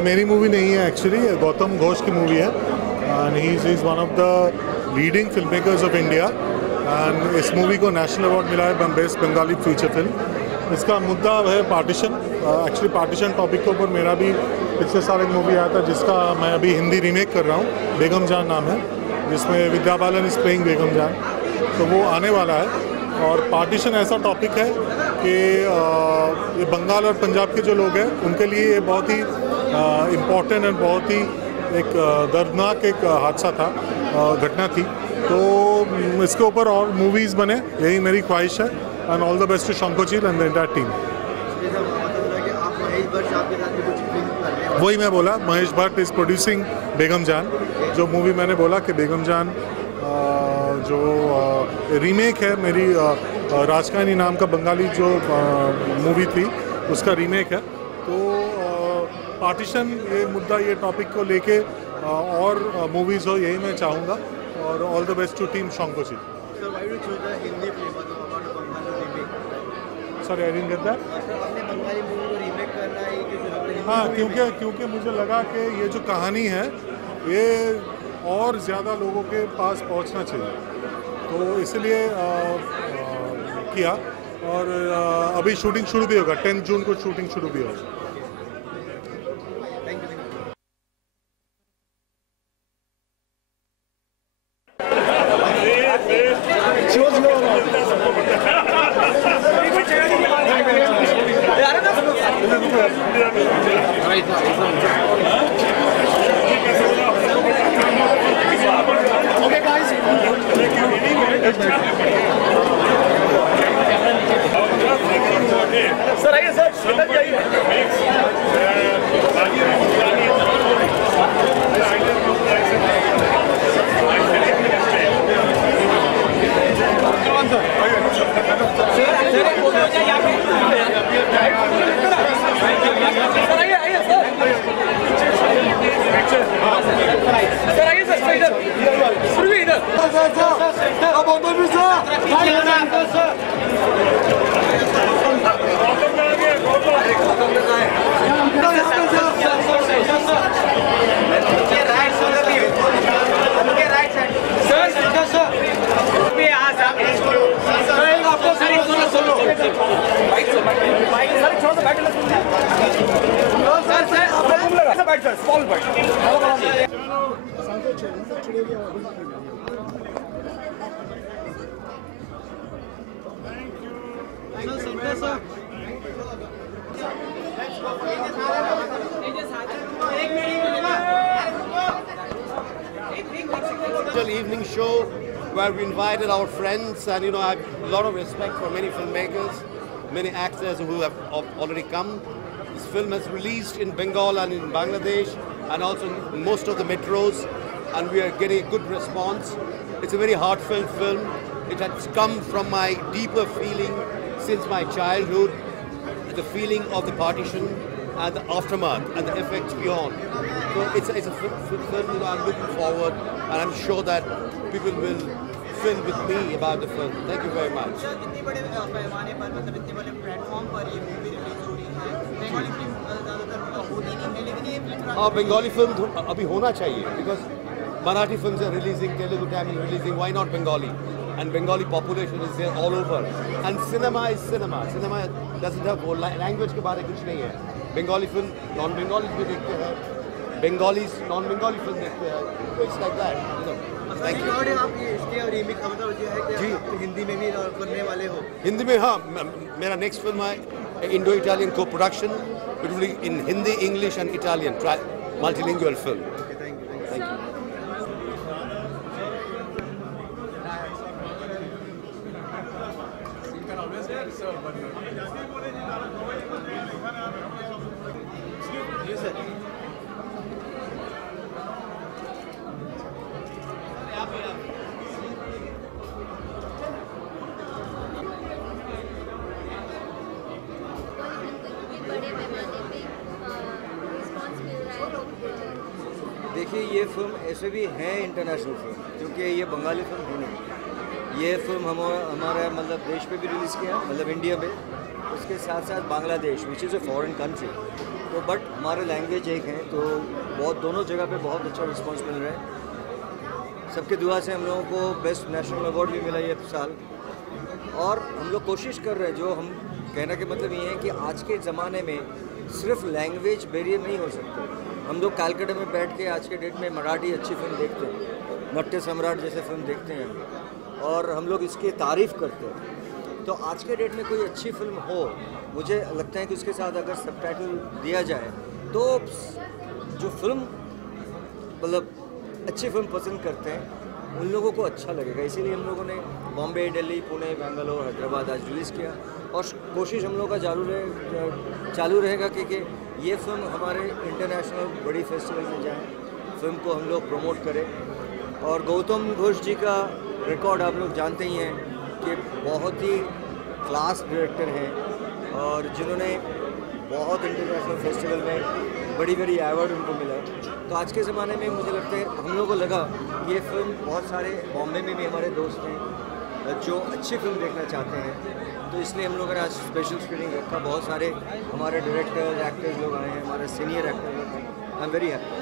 ये मेरी मूवी नहीं है एक्चुअली, गौतम घोष की मूवी है and he is one of the leading film makers of India and इस मूवी को नेशनल अवार्ड मिला है बेस्ट बंगाली फीचर फिल्म। इसका मुद्दा है पार्टीशन। एक्चुअली पार्टीशन टॉपिक के ऊपर मेरा भी पिछले साल एक मूवी आया था जिसका मैं अभी हिंदी रीमेक कर रहा हूँ, बेगम जान नाम है, जिसमें विद्या बालन इज प्लेइंग बेगम जान, तो वो आने वाला है। और पार्टीशन ऐसा टॉपिक है कि ये बंगाल और पंजाब के जो लोग हैं उनके लिए ये बहुत ही इम्पोर्टेंट एंड बहुत ही एक दर्दनाक एक हादसा था, घटना थी। तो इसके ऊपर और मूवीज़ बने, यही मेरी ख्वाहिश है and all the best to शंकोचिल एंड द एंटायर टीम। वही मैं बोला, महेश भट्ट इज़ प्रोड्यूसिंग बेगम जान, जो मूवी मैंने बोला कि बेगम जान जो रीमेक है मेरी राजकानी नाम का बंगाली जो मूवी थी उसका रीमेक है। तो पार्टीशन ये मुद्दा, ये टॉपिक को लेके और मूवीज़ हो, यही मैं चाहूँगा। और all the best to team शंकोचिल। Sorry I didn't get that. हाँ, क्योंकि मुझे लगा कि ये जो कहानी है ये और ज़्यादा लोगों के पास पहुंचना चाहिए, तो इसलिए किया। और अभी शूटिंग शुरू भी होगा, 10 जून को शूटिंग शुरू भी होगा। सर आइए sir, evening show where we invited our friends, and I have a lot of respect for many filmmakers, many actors who have already come. This film has released in Bengal and in Bangladesh and also in most of the metros, and we are getting a good response. It's a very heartfelt film. It has come from my deeper feeling since my childhood, the feeling of the partition and the aftermath and the effects beyond. So it's a film I'm looking forward, and I'm sure that people will feel with me about the film. Thank you very much. हाँ, Bengali film अभी होना चाहिए, because Marathi films are releasing, Telugu, Tamil releasing. Why not Bengali? And Bengali population is there all over. And cinema is cinema. Cinema doesn't have language के बारे में कुछ नहीं है. Bengali film, non-Bengalis भी देखते हैं. Bengalis, non-Bengali film देखते हैं. So it's like that. Thank you. आप इसके रीमेक का मतलब ये है कि आप हिंदी में भी करने वाले हो? हिंदी में हाँ, मेरा next film है Indo-Italian co-production. It will be in Hindi, English and Italian, multilingual film. Okay, thank you. Thank you. देखिए, ये फिल्म ऐसे भी है इंटरनेशनल फिल्म, क्योंकि ये बंगाली फिल्म है नहीं। ये फिल्म हमारा मतलब देश पे भी रिलीज़ किया, मतलब इंडिया में, उसके साथ साथ Bangladesh which is a foreign country, तो बट हमारे लैंग्वेज एक हैं, तो बहुत दोनों जगह पे बहुत अच्छा रिस्पांस मिल रहा है। सबके दुआ से हम लोगों को बेस्ट नेशनल अवार्ड भी मिला ये साल, और हम लोग कोशिश कर रहे हैं, जो हम कहने के मतलब ये है कि आज के ज़माने में सिर्फ लैंग्वेज बैरियर नहीं हो सकते। हम लोग कैलकाटा में बैठ के आज के डेट में मराठी अच्छी फिल्म देखते हैं, नट्य सम्राट जैसे फिल्म देखते हैं, और हम लोग इसकी तारीफ़ करते हैं। तो आज के डेट में कोई अच्छी फिल्म हो, मुझे लगता है कि उसके साथ अगर सबटाइटल दिया जाए तो जो फिल्म मतलब अच्छी फिल्म पसंद करते हैं उन लोगों को अच्छा लगेगा। इसीलिए हम लोगों ने बॉम्बे, दिल्ली, पुणे, बेंगलोर, हैदराबाद आज रिलीज़ किया, और कोशिश हम लोग का चालू रहेगा कि ये फिल्म हमारे इंटरनेशनल बड़ी फेस्टिवल में जाए, फिल्म को हम लोग प्रमोट करें। और गौतम घोष जी का रिकॉर्ड आप लोग जानते ही हैं कि बहुत ही क्लास डायरेक्टर हैं, और जिन्होंने बहुत इंटरनेशनल फेस्टिवल में बड़ी बड़ी अवार्ड उनको मिला। तो आज के ज़माने में मुझे लगता है, हम लोगों को लगा कि ये फिल्म, बहुत सारे बॉम्बे में भी हमारे दोस्त हैं जो अच्छी फिल्म देखना चाहते हैं, तो इसलिए हम लोगों ने आज स्पेशल स्क्रीनिंग रखा। बहुत सारे हमारे डायरेक्टर्स, एक्टर्स लोग आए हैं, हमारे सीनियर एक्टर लोग हैं। I am very happy.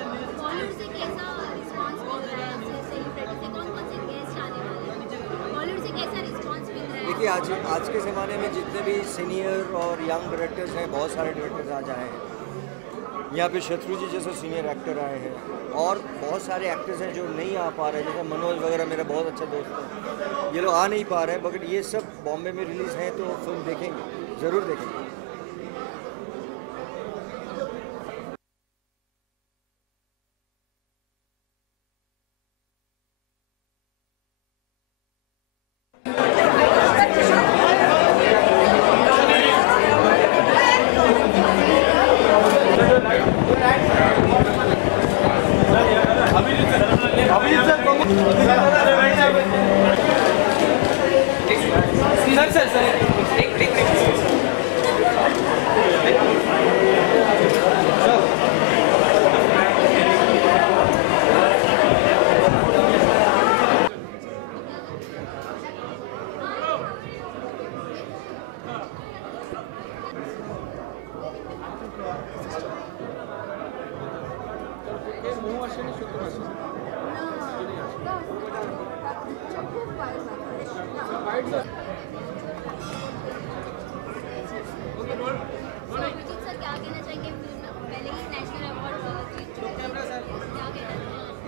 देखिए, आज के ज़माने में जितने भी सीनियर और यंग डायरेक्टर्स हैं, बहुत सारे डायरेक्टर्स आज आए हैं। यहाँ पे शत्रु जी जैसे सीनियर एक्टर आए हैं, और बहुत सारे एक्टर्स हैं जो नहीं आ पा रहे, जैसे मनोज वगैरह मेरा बहुत अच्छा दोस्त है, ये लोग आ नहीं पा रहे हैं, मगर ये सब बॉम्बे में रिलीज़ हैं तो फिल्म देखेंगे, ज़रूर देखेंगे।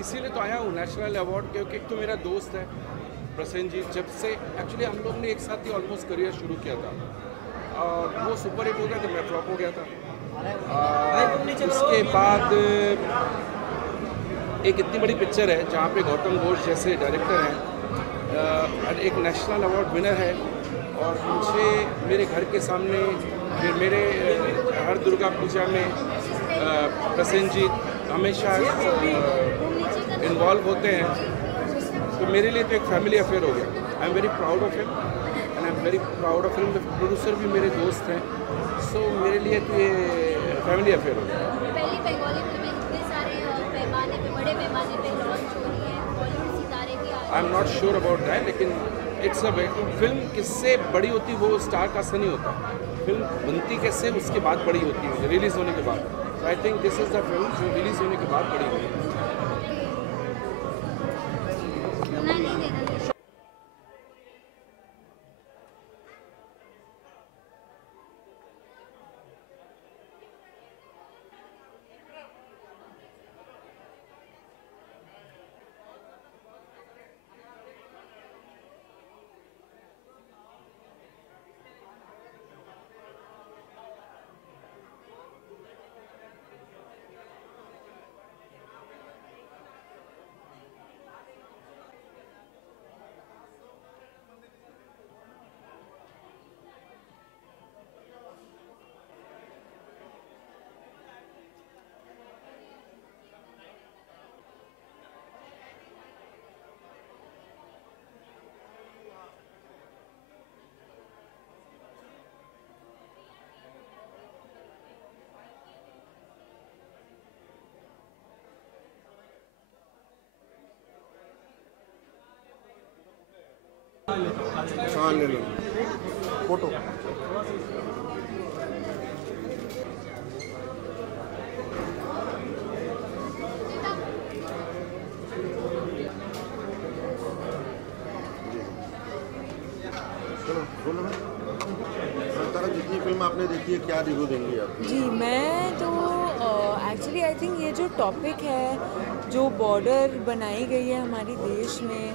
इसीलिए तो आया हूँ नेशनल अवार्ड, क्योंकि एक तो मेरा दोस्त है प्रसेनजीत, जब से एक्चुअली हम लोग ने एक साथ ही ऑलमोस्ट करियर शुरू किया था, और वो सुपर हिट हो गया तो मैं फ्लॉप हो गया था। उसके बाद एक इतनी बड़ी पिक्चर है जहाँ पे गौतम घोष जैसे डायरेक्टर हैं, एक नेशनल अवार्ड विनर है, और मुझे मेरे घर के सामने फिर मेरे हर दुर्गा पूजा में प्रसेनजीत हमेशा इन्वॉल्व होते हैं, तो मेरे लिए तो एक फैमिली अफेयर हो गया। I am very proud of him, and I am very proud of him. Producer भी मेरे दोस्त हैं, सो मेरे लिए तो ये फैमिली अफेयर हो गया। पहली बंगाली फिल्में इतने सारे पैमाने पे, बड़े पैमाने पे लॉन्च हो रही है, बॉलीवुड सितारे भी आ रहे हैं। I am not sure about that, लेकिन इट्स अ फिल्म किससे बड़ी होती वो स्टार कास्ट नहीं होता, फिल्म बनती कैसे उसके बाद बड़ी होती है, रिलीज़ होने के बाद। I think this is the film जो रिलीज़ होने के बाद बड़ी हुई है। नहीं देना हाँ ले लो फोटो। चलो बोलो ना। तारा, जितनी फिल्म आपने देखी है क्या रिव्यू देंगी आप? जी मैं तो एक्चुअली आई थिंक ये जो टॉपिक है, जो बॉर्डर बनाई गई है हमारे देश में,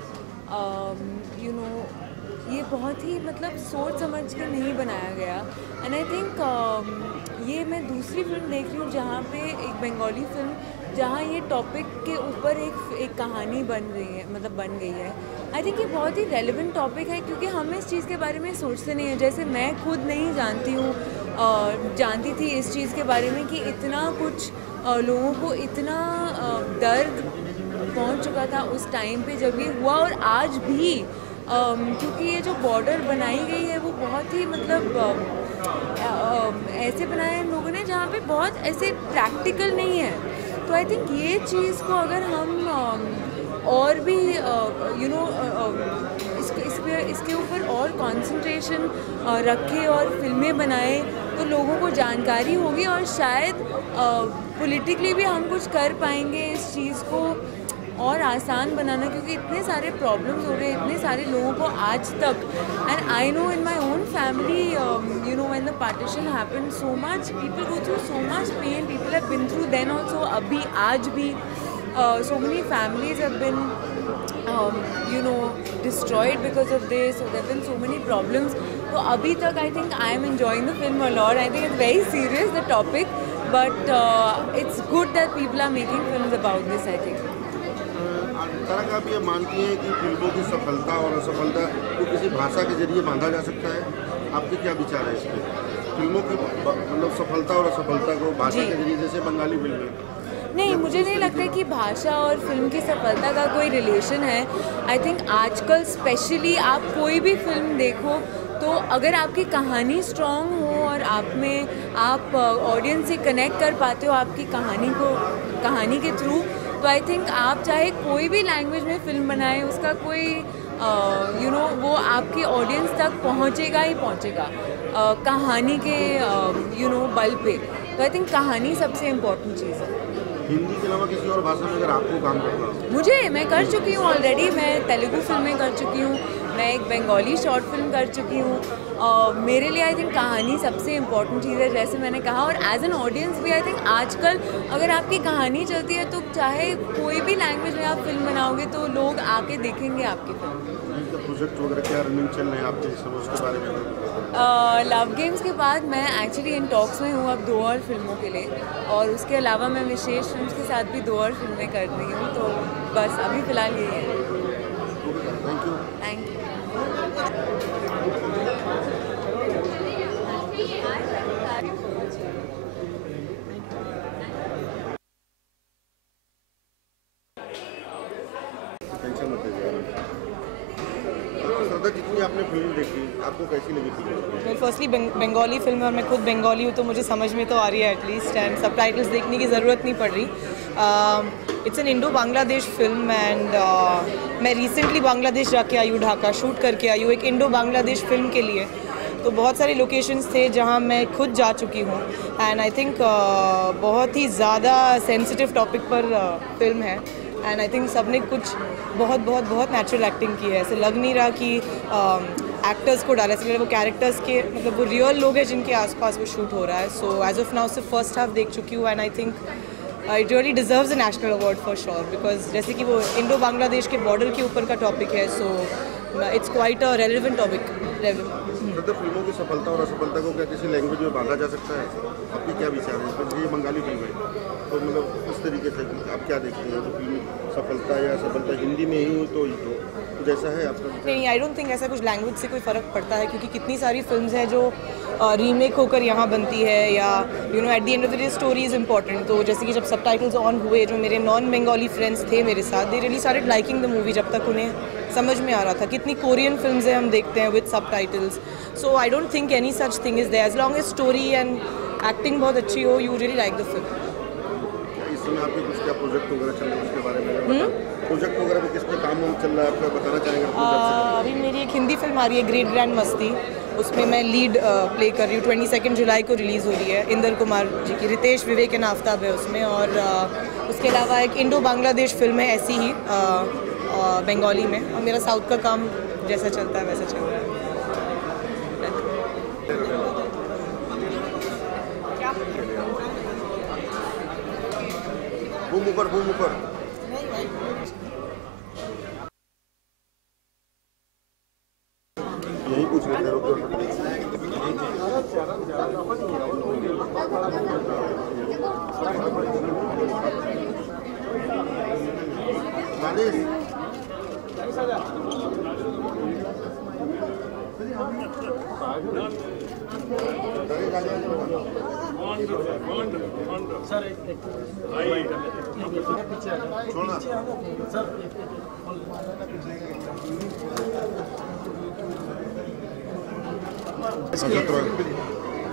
यू नो ये बहुत ही मतलब सोच समझ के नहीं बनाया गया। एंड आई थिंक ये मैं दूसरी फिल्म देख रही हूँ जहाँ पे एक बंगाली फिल्म जहाँ ये टॉपिक के ऊपर एक कहानी बन रही है, मतलब बन गई है। आई थिंक ये बहुत ही रेलेवेंट टॉपिक है क्योंकि हम इस चीज़ के बारे में सोचते नहीं हैं। जैसे मैं खुद नहीं जानती थी इस चीज़ के बारे में कि इतना कुछ लोगों को इतना दर्द पहुंच चुका था उस टाइम पे जब ये हुआ। और आज भी क्योंकि ये जो बॉर्डर बनाई गई है वो बहुत ही मतलब ऐसे बनाए हैं लोगों ने जहाँ पे बहुत ऐसे प्रैक्टिकल नहीं है। तो आई थिंक ये चीज़ को अगर हम और भी यू नो इसके ऊपर और कंसंट्रेशन रखें और फिल्में बनाएं तो लोगों को जानकारी होगी और शायद पॉलिटिकली भी हम कुछ कर पाएंगे इस चीज़ को और आसान बनाना, क्योंकि इतने सारे प्रॉब्लम्स हो रहे हैं इतने सारे लोगों को आज तक। And I know in my own family you know when the partition happened so much people go through so much pain, people have been through then also, अभी आज भी so many families have been you know destroyed because of this, so there have been so many problems. So abhi tak I think I am enjoying the film a lot. I think it's very serious, the topic, but it's good that people are making films about this, I think. तारा, आप ये मानती हैं कि फिल्मों की सफलता और असफलता को किसी भाषा के जरिए बांधा जा सकता है? आपके क्या विचार है इस पर? फिल्मों की मतलब सफलता और असफलता को भाषा के जरिए, जैसे बंगाली फिल्में? नहीं, मुझे नहीं लगता कि भाषा और फिल्म की सफलता का कोई रिलेशन है। आई थिंक आजकल स्पेशली आप कोई भी फिल्म देखो तो अगर आपकी कहानी स्ट्रॉन्ग हो और आप ऑडियंस से कनेक्ट कर पाते हो आपकी कहानी के थ्रू, तो आई थिंक आप चाहे कोई भी लैंग्वेज में फिल्म बनाएं उसका कोई यू नो वो आपकी ऑडियंस तक पहुंचेगा ही पहुंचेगा कहानी के यू नो बल पे। तो आई थिंक कहानी सबसे इम्पोर्टेंट चीज़ है। हिंदी के अलावा किसी और भाषा में अगर आपको काम करना हो? मैं कर चुकी हूँ ऑलरेडी, मैं तेलुगु फिल्में कर चुकी हूँ, मैं एक बंगाली शॉर्ट फिल्म कर चुकी हूँ। मेरे लिए आई थिंक कहानी सबसे इम्पोर्टेंट चीज़ है, जैसे मैंने कहा। और एज एन ऑडियंस भी आई थिंक आजकल अगर आपकी कहानी चलती है तो चाहे कोई भी लैंग्वेज में आप फिल्म बनाओगे तो लोग आके देखेंगे आपकी फिल्म। प्रोजेक्ट वगैरह क्या रनिंग चल रहे हैं आपके, उसके बारे में? लव गेम्स के बाद मैं एक्चुअली इन टॉक्स में हूँ अब 2 और फिल्मों के लिए, और उसके अलावा मैं विशेष फिल्म्स के साथ भी 2 और फिल्में कर रही हूँ। तो बस अभी फ़िलहाल यही है। Thank you. जितनी आपने फिल्म देखी आपको कैसी लगी फिल्म? फर्स्टली बंगाली फिल्म है और मैं खुद बंगाली हूँ तो मुझे समझ में तो आ रही है एटलीस्ट, एंड सबटाइटल्स देखने की ज़रूरत नहीं पड़ रही। It's an Indo Bangladesh film and मैं रिसेंटली बांग्लादेश जाके आई हूँ, ढाका शूट करके आई हूँ एक इंडो बांग्लादेश फिल्म के लिए। तो बहुत सारे लोकेशंस थे जहाँ मैं खुद जा चुकी हूँ एंड आई थिंक बहुत ही ज़्यादा सेंसिटिव टॉपिक पर फिल्म है एंड आई थिंक सबने कुछ बहुत नेचुरल एक्टिंग की है। ऐसे लग नहीं रहा कि एक्टर्स को डाला, ऐसे वो कैरेक्टर्स के मतलब वो रियल लोग हैं जिनके आसपास वो शूट हो रहा है। सो एज ऑफ नाउ सिर्फ फर्स्ट हाफ देख चुकी हूँ and I think it really deserves a national award for sure, because जैसे कि वो इंडो बांग्लादेश के बॉर्डर के ऊपर का टॉपिक है, so it's quite a relevant topic. फिल्मों की सफलता और असफलता को क्या किसी लैंग्वेज में बांधा जा सकता है? आपके क्या विचार हैं इस पर? ये बंगाली फिल्म है तो मतलब इस तरीके से आप क्या देखते हैं, तो फिल्म सफलता या असफलता हिंदी में ही हो तो जैसा है आपका? नहीं, आई डोंट थिंक ऐसा कुछ लैंग्वेज से कोई फ़र्क पड़ता है, क्योंकि कितनी सारी फिल्म्स हैं जो रीमेक होकर यहाँ बनती है या you know at the end of the day story is important. तो जैसे कि जब सबटाइटल्स ऑन हुए, जो मेरे नॉन बंगाली फ्रेंड्स थे मेरे साथ, they really started liking the movie जब तक उन्हें समझ में आ रहा था। कितनी कोरियन फिल्म्स हैं हम देखते हैं with subtitles. So I don't think any such thing is there, as long as story and acting बहुत अच्छी हो, you really like the film. इस समय आपके कुछ क्या प्रोजेक्ट वगैरह चल रहे हैं उसके बारे में? प्रोजेक्ट वगैरह में किस पे काम चल रहा है आपका बताना चाहेंगे? अभी मेरी एक हिंदी फिल्म आ रही है ग्रेट ग्रैंड मस्ती, उसमें मैं लीड प्ले कर रही हूँ। 22 जुलाई को रिलीज़ हो रही है। इंदर कुमार जी की, रितेश विवेक एंड आफ्ताब है उसमें। और उसके अलावा एक इंडो बांग्लादेश फिल्म है ऐसी ही बंगाली में। और मेरा साउथ का काम जैसा चलता है वैसा चल रहा है। बूम ऊपर यही पूछ रहे थे।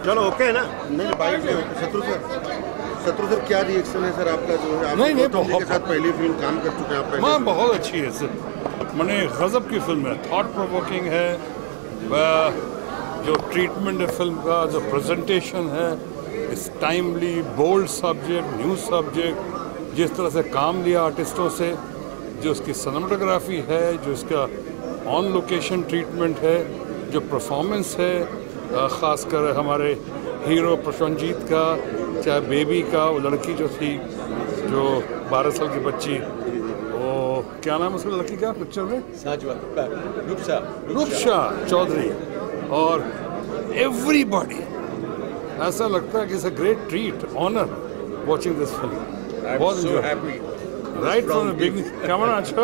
चलो ओके है ना? नहीं बाइक शत्रु सर क्या रिएक्शन है सर आपका जो है? आप नहीं के साथ पहली फिल्म काम कर चुके हैं आप पहले? हाँ बहुत अच्छी है सर, मैंने गजब की फिल्म है, थॉट प्रोवोकिंग है, जो ट्रीटमेंट है फिल्म का, जो प्रेजेंटेशन है, इस timely bold subject, new subject, जिस तरह से काम लिया आर्टिस्टों से, जो उसकी सिनेमेटोग्राफी है, जो इसका ऑन लोकेशन ट्रीटमेंट है, जो परफॉर्मेंस है, ख़ासकर हमारे हीरो प्रशांत का, चाहे बेबी का, वो लड़की जो थी जो 12 साल की बच्ची, वो क्या नाम है उसका लड़की का पिक्चर में? रूपसा चौधरी। और एवरीबॉडी ऐसा लगता है कि it's a great treat, honour watching this film. बहुत happy right from the beginning. Camera अच्छा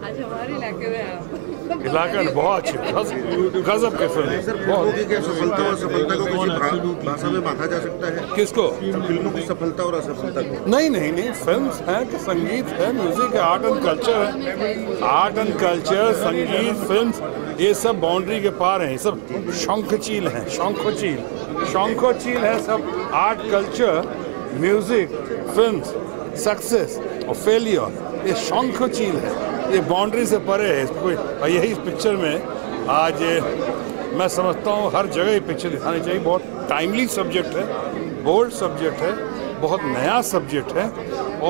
आज हमारे इलाके में आप इलाका बहुत अच्छी गजब के फिल्म। सफलता को किसी भाषा में बांधा जा सकता है? किसको? फिल्मों की सफलता और असफलता को? नहीं फिल्म्स हैं कि संगीत है, म्यूजिक है, आर्ट एंड कल्चर है। आर्ट एंड कल्चर, संगीत, फिल्म्स, ये सब बाउंड्री के पार हैं। ये सब शंखचील हैं, शंखचील है सब। Art, culture, music, films, success और फेलियर, ये शंखचील है, ये बाउंड्री से परे है। और यही इस पिक्चर में आज मैं समझता हूँ हर जगह ये पिक्चर दिखानी चाहिए। बहुत टाइमली सब्जेक्ट है, बोल्ड सब्जेक्ट है, बहुत नया सब्जेक्ट है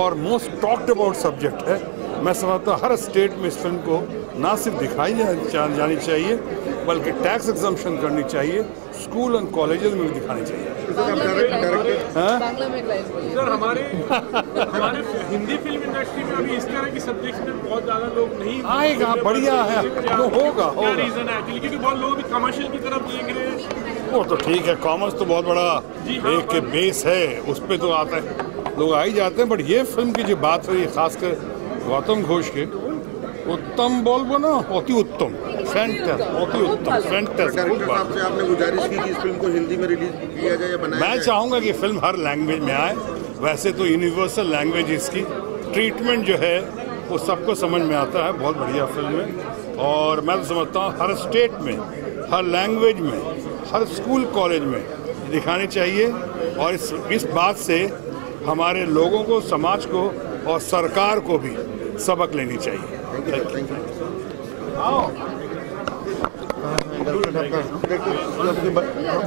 और मोस्ट टॉक्ड अबाउट सब्जेक्ट है। मैं समझता हूँ हर स्टेट में इस फिल्म को ना सिर्फ दिखाई जानी चाहिए बल्कि टैक्स एग्जम्पशन करनी चाहिए, स्कूल और कॉलेजेस में भी दिखानी चाहिए। सर हमारे हिंदी फिल्म इंडस्ट्री में अभी इस तरह की सब्जेक्ट्स में बहुत ज़्यादा लोग नहीं आएगा, बढ़िया है, तो होगा। क्या रीज़न है एक्चुअली? क्योंकि बहुत लोग कमर्शियल की तरफ देख रहे हैं। वो तो ठीक है, कॉमर्स तो बहुत बड़ा एक बेस है, उस पर तो आता है, लोग आ ही जाते हैं। बट ये फिल्म की जो बात रही, खासकर गौतम घोष के, उत्तम बोल ना, अति उत्तम, आपने गुजारिश की कि इस फिल्म को हिंदी में रिलीज किया जाए या बनाया जाए? मैं चाहूँगा कि फिल्म हर लैंग्वेज में आए। वैसे तो यूनिवर्सल लैंग्वेज इसकी, ट्रीटमेंट जो है वो सबको समझ में आता है। बहुत बढ़िया फिल्म है और मैं तो समझता हूँ हर स्टेट में, हर लैंग्वेज में, हर स्कूल कॉलेज में दिखानी चाहिए। और इस बात से हमारे लोगों को, समाज को और सरकार को भी सबक लेनी चाहिए।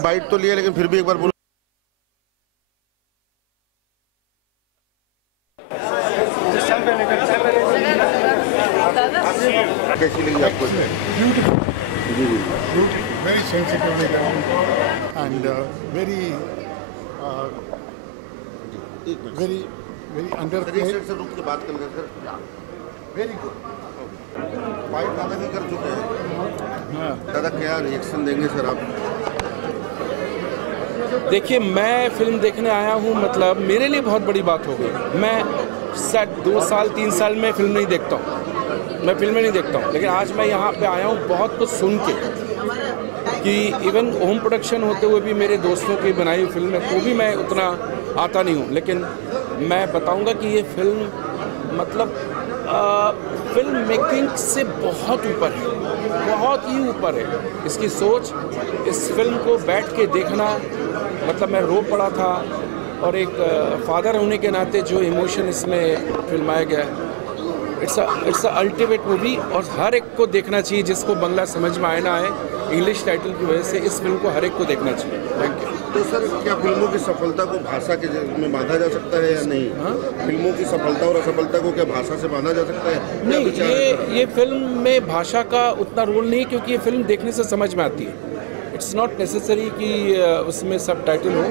बाइट तो लिया लेकिन फिर भी एक बार बोलो। कैसी लगी आपको? Very sensitively done and very underplayed. Sir रुक के बात कर रहे सर। Very good. फाइट दादा भी कर चुके हैं, दादा क्या रिएक्शन देंगे सर आप? देखिए, मैं फिल्म देखने आया हूँ, मतलब मेरे लिए बहुत बड़ी बात हो गई। मैं 2 साल 3 साल में फिल्म नहीं देखता हूँ, मैं फिल्में नहीं देखता हूँ, लेकिन आज मैं यहाँ पे आया हूँ बहुत कुछ सुन के कि इवन होम प्रोडक्शन होते हुए भी मेरे दोस्तों की बनाई हुई फिल्म है, तो भी मैं उतना आता नहीं हूँ। लेकिन मैं बताऊँगा कि ये फिल्म मतलब फिल्म मेकिंग से बहुत ऊपर है, बहुत ही ऊपर है इसकी सोच। इस फिल्म को बैठ के देखना, मतलब मैं रो पड़ा था और एक फादर होने के नाते जो इमोशन इसमें फिल्माया गया है, इट्स अ अल्टीमेट मूवी और हर एक को देखना चाहिए जिसको बंगला समझ में आए ना आए। इंग्लिश टाइटल की वजह से इस फिल्म को हर एक को देखना चाहिए। Thank you. तो सर क्या फिल्मों की सफलता को भाषा के में बांधा जा सकता है या नहीं? फिल्मों की सफलता और असफलता को क्या भाषा से बांधा जा सकता है? नहीं, ये फिल्म में भाषा का उतना रोल नहीं, क्योंकि ये फिल्म देखने से समझ में आती है। इट्स नॉट नेसेसरी कि उसमें सब टाइटल हो,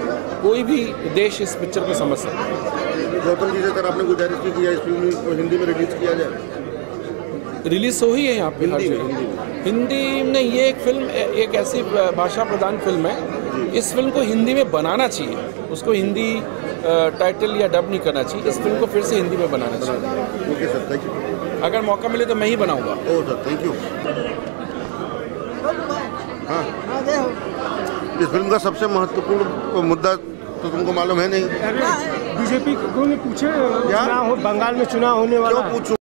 कोई भी देश इस पिक्चर को समझ सकता है। गौतम जी से सर आपने गुजारिश की कि इस फिल्म को हिंदी में रिलीज किया जाए। रिलीज हो ही है यहाँ पे हिंदी में। ये एक फिल्म एक ऐसी भाषा प्रधान फिल्म है, इस फिल्म को हिंदी में बनाना चाहिए, उसको हिंदी टाइटल या डब नहीं करना चाहिए। इस फिल्म को फिर से हिंदी में बनाना चाहिए। Okay sir, thank you. अगर मौका मिले तो मैं ही बनाऊंगा। Oh sir, thank you. हाँ, इस फिल्म का सबसे महत्वपूर्ण मुद्दा तो तुमको मालूम है नहीं? बीजेपी को पूछे, बंगाल में चुनाव होने वाला। क्यों पूछूं?